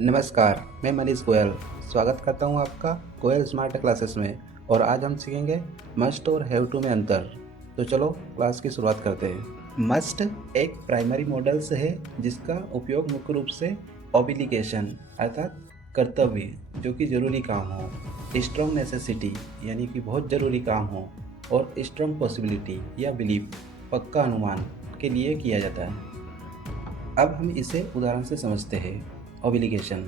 नमस्कार, मैं मनीष गोयल स्वागत करता हूं आपका गोयल स्मार्ट क्लासेस में। और आज हम सीखेंगे मस्ट और हैव टू में अंतर। तो चलो क्लास की शुरुआत करते हैं। मस्ट एक प्राइमरी मॉडल्स है जिसका उपयोग मुख्य रूप से ऑब्लिगेशन अर्थात कर्तव्य जो कि ज़रूरी काम हो, स्ट्रॉन्ग नेसेसिटी यानी कि बहुत ज़रूरी काम हो, और स्ट्रॉन्ग पॉसिबिलिटी या बिलीव पक्का अनुमान के लिए किया जाता है। अब हम इसे उदाहरण से समझते हैं। ऑब्लिगेशन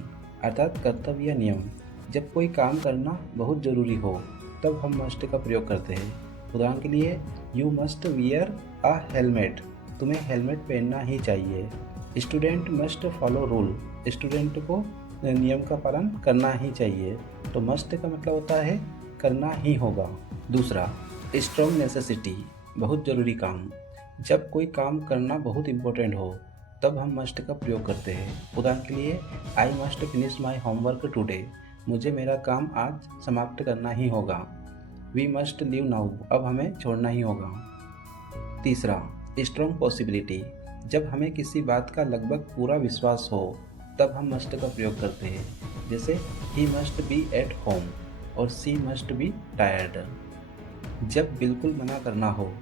अर्थात कर्तव्य या नियम। जब कोई काम करना बहुत ज़रूरी हो तब हम मस्ट का प्रयोग करते हैं। उदाहरण के लिए, you must wear a helmet, तुम्हें हेलमेट पहनना ही चाहिए। Student must follow rule, student को नियम का पालन करना ही चाहिए। तो मस्ट का मतलब होता है करना ही होगा। दूसरा, स्ट्रॉन्ग नेसेसिटी, बहुत ज़रूरी काम। जब कोई काम करना बहुत इम्पोर्टेंट हो तब हम मस्ट का प्रयोग करते हैं। उदाहरण के लिए, I must finish my homework today, मुझे मेरा काम आज समाप्त करना ही होगा। वी मस्ट लीव नाउ, अब हमें छोड़ना ही होगा। तीसरा, स्ट्रॉन्ग पॉसिबिलिटी, जब हमें किसी बात का लगभग पूरा विश्वास हो तब हम मस्ट का प्रयोग करते हैं। जैसे he must be at home और सी मस्ट बी टायर्ड। जब बिल्कुल मना करना हो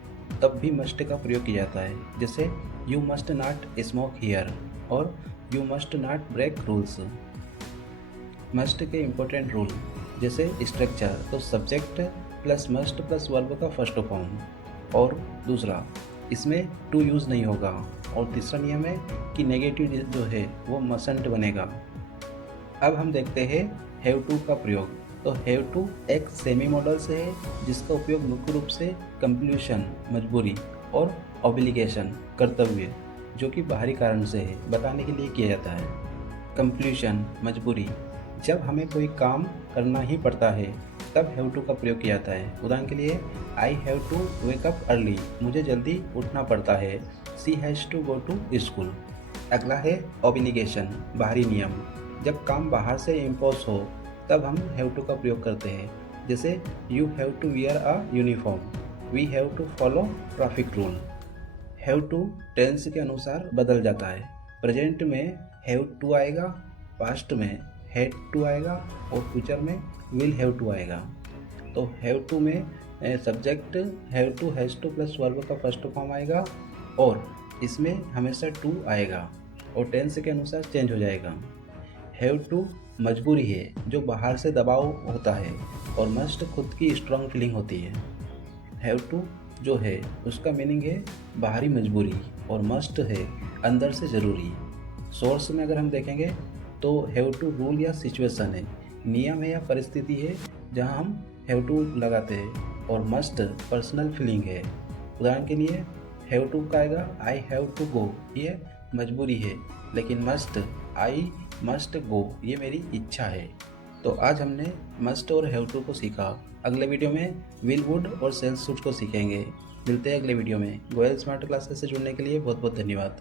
तब भी मस्ट का प्रयोग किया जाता है। जैसे you must not smoke here और you must not break rules. Must के इम्पोर्टेंट रूल जैसे स्ट्रक्चर, तो subject plus must plus verb का फर्स्ट फॉर्म। और दूसरा, इसमें टू यूज़ नहीं होगा। और तीसरा नियम है कि नेगेटिव जो है वो मसंट बनेगा। अब हम देखते हैं हैव टू का प्रयोग। तो हैव टू एक सेमी मॉडल से है जिसका उपयोग मुख्य रूप से कंप्यूशन मजबूरी और ऑब्लिगेशन कर्तव्य जो कि बाहरी कारण से है बताने के लिए किया जाता है। कंप्यूशन मजबूरी, जब हमें कोई काम करना ही पड़ता है तब हैव टू का प्रयोग किया जाता है। उदाहरण के लिए, I have to wake up early, मुझे जल्दी उठना पड़ता है। She has to go to school. अगला है ऑब्लिगेशन बाहरी नियम, जब काम बाहर से इम्पोज हो तब हम हैव टू का प्रयोग करते हैं। जैसे you have to wear a uniform, we have to follow traffic rule. Have to tense के अनुसार बदल जाता है। प्रेजेंट में हैव टू आएगा, पास्ट में हैड टू आएगा और फ्यूचर में विल हैव टू आएगा। तो हैव टू में subject have to has to plus verb का फर्स्ट फॉर्म आएगा और इसमें हमेशा टू आएगा और टेंस के अनुसार चेंज हो जाएगा। हैव टू मजबूरी है जो बाहर से दबाव होता है और मस्ट खुद की स्ट्रॉन्ग फीलिंग होती है। हैव टू जो है उसका मीनिंग है बाहरी मजबूरी और मस्ट है अंदर से ज़रूरी। सोर्स में अगर हम देखेंगे तो हैव टू रूल या सिचुएशन है, नियम है या परिस्थिति है जहां हम हैव टू लगाते हैं। और मस्ट पर्सनल फीलिंग है। उदाहरण के लिए, हैव टू का आएगा आई हैव टू गो, ये मजबूरी है, लेकिन मस्ट आई मस्ट गो ये मेरी इच्छा है। तो आज हमने मस्ट और हैव टू को सीखा। अगले वीडियो में विल वुड और सेल्स सूट को सीखेंगे। मिलते हैं अगले वीडियो में। गोयल स्मार्ट क्लासेस से जुड़ने के लिए बहुत बहुत धन्यवाद।